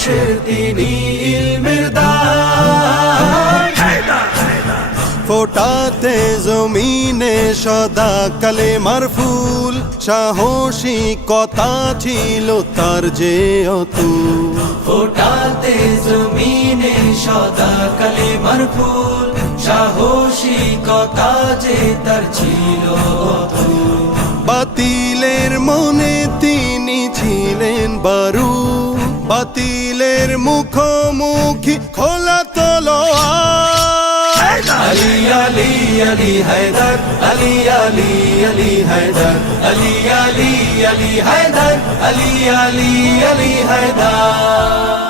মানুষের তিনি ইলমের দান। ফোটাতে জমিনে সদা কালেমার ফুল, সাহসিকতা ছিল তার যে অতুল। ফোটাতে জমিনে সদা কালেমার ফুল, সাহসিকতা যে তার ছিল অতুল। বাতিলের মনে তিনি ছিলেন বারুদ, বাতিলের মুখোমুখি খোলা তলোয়ার। আলী আলী আলী হায়দার, আলী আলী আলী হায়দার, আলী আলী আলী হায়দার, আলী আলী আলী হায়দার।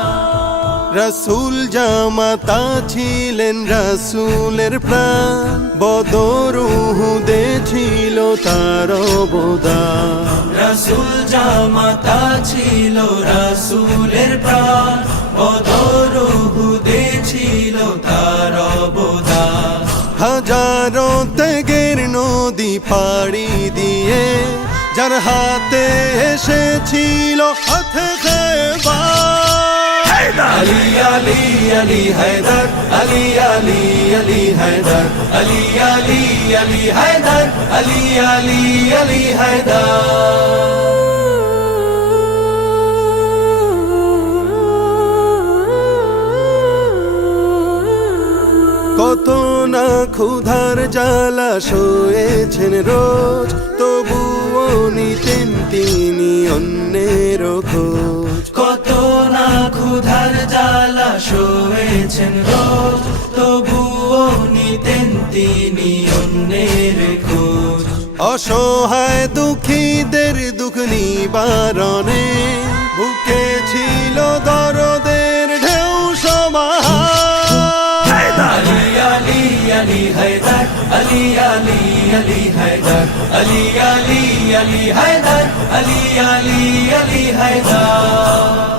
রসুল জামাতা ছিলেন রসুলের প্রাণ, বদর উহুদে ছিল তার অবদান। রসুল জামাতা ছিল রসুলের প্রাণ, বদর উহুদে ছিল তার অবদান। হাজারো ত্যাগের নদী পাড়ি দিয়ে যার হাতে এসেছিল হাতে খেবার। আলী আলী আলী হায়দার, আলী আলী আলী হায়দার, আলী আলী আলী হায়দার, আলী আলী আলী হায়দার। কত না ক্ষুধার জ্বালা সয়েছেন রোজ, তবুও নিতেন তিনি অন্যের খোঁজ। কত না ক্ষুধার জ্বালা সয়েছেন রোজ, তবুও নিতেন তিনি অন্যের খোঁজ। অসহায় দুঃখীদের দুঃখ নিবারণে বুকে ছিল দরদের ঢেউ সমান। আলী আলী আলী হায়দার, আলী আলী আলী হায়দার, আলী আলী আলী হায়দার, আলী আলী আলী হায়দার।